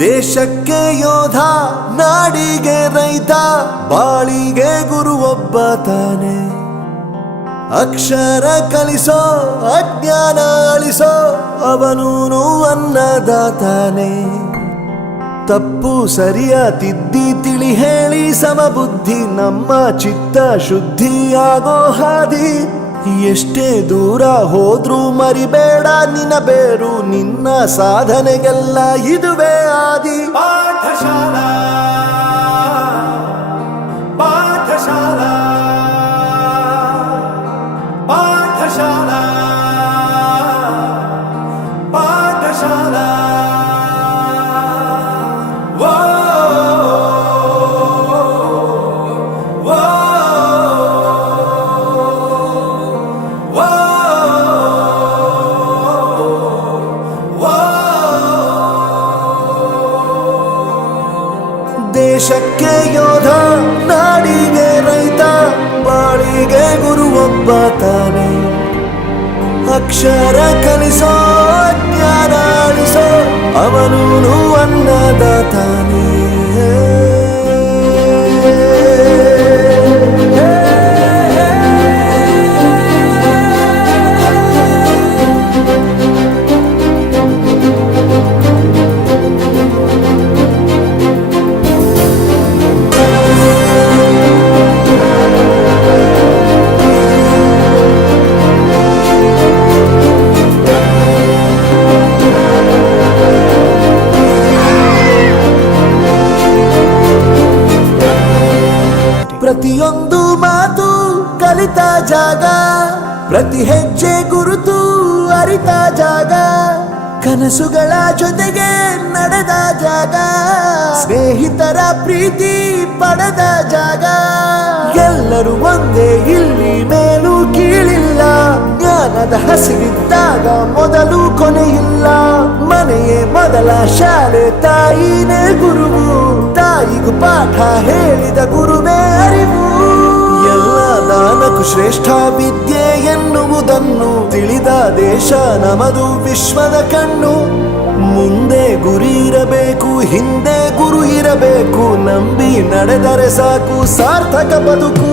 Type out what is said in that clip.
ದೇಶಕ್ಕೆ ಯೋಧ, ನಾಡಿಗೆ ರೈತ, ಬಾಳಿಗೆ ಗುರು ಒಬ್ಬ ತಾನೆ. ಅಕ್ಷರ ಕಲಿಸೋ, ಅಜ್ಞಾನ ಅಳಿಸೋ, ಅವನೂನು ಅನ್ನದಾತಾನೆ. ತಪ್ಪು ಸರಿಯ ತಿದ್ದಿ ತಿಳಿ ಹೇಳಿ ಸಮಬುದ್ಧಿ ನಮ್ಮ ಚಿತ್ತ ಶುದ್ಧಿಯಾಗೋ ಹಾದಿ. ಎಷ್ಟೇ ದೂರ ಹೋದ್ರೂ ಮರಿಬೇಡ ನಿನ್ನ ಬೇರು, ನಿನ್ನ ಸಾಧನೆಗೆಲ್ಲ ಇದುವೇ ಆದಿ. ಪಾಠಶಾಲಾ ಪಾಠಶಾಲಾ ಪಾಠಶಾಲಾ ಪಾಠಶಾಲಾ. ದೇಶಕ್ಕೆ ಯೋಧ, ನಾಡಿಗೆ ರೈತ, ಬಾಳಿಗೆ ಗುರು ಒಬ್ಬ ತಾನೆ. ಅಕ್ಷರ ಕಲಿಸೋ, ಜ್ಞಾನ ಅಳಿಸೋ, ಅವನೂನು ಅನ್ನದಾತಾನೆ. ಪ್ರತಿಯೊಂದು ಮಾತು ಕಲಿತ ಜಾಗ, ಪ್ರತಿ ಹೆಜ್ಜೆ ಗುರುತು ಅರಿತ ಜಾಗ, ಕನಸುಗಳ ಜೊತೆಗೆ ನಡೆದ ಜಾಗ, ಸ್ನೇಹಿತರ ಪ್ರೀತಿ ಪಡೆದ ಜಾಗ. ಎಲ್ಲರೂ ಒಂದೇ, ಇಲ್ಲಿ ಮೇಲೂ ಕೀಳಿಲ್ಲ, ಜ್ಞಾನದ ಹಸಿವಿದ್ದಾಗ ಮೊದಲು ಕೊನೆಯಿಲ್ಲ. ಮನೆಯೇ ಮೊದಲ ಶಾಲೆ, ತಾಯಿನೇ ಗುರುವು, ತಾಯಿಗೂ ಪಾಠ ಹೇಳಿದ ಗುರುವೇ ಅರಿವು. ಎಲ್ಲ ದಾನಕ್ಕೂ ಶ್ರೇಷ್ಠ ವಿದ್ಯೆ ಎನ್ನುವುದನ್ನು ತಿಳಿದ ದೇಶ ನಮದು, ವಿಶ್ವದ ಕಣ್ಣು. ಮುಂದೆ ಗುರಿ ಇರಬೇಕು, ಹಿಂದೆ ಗುರು ಇರಬೇಕು, ನಂಬಿ ನಡೆದರೆ ಸಾಕು ಸಾರ್ಥಕ ಬದುಕು.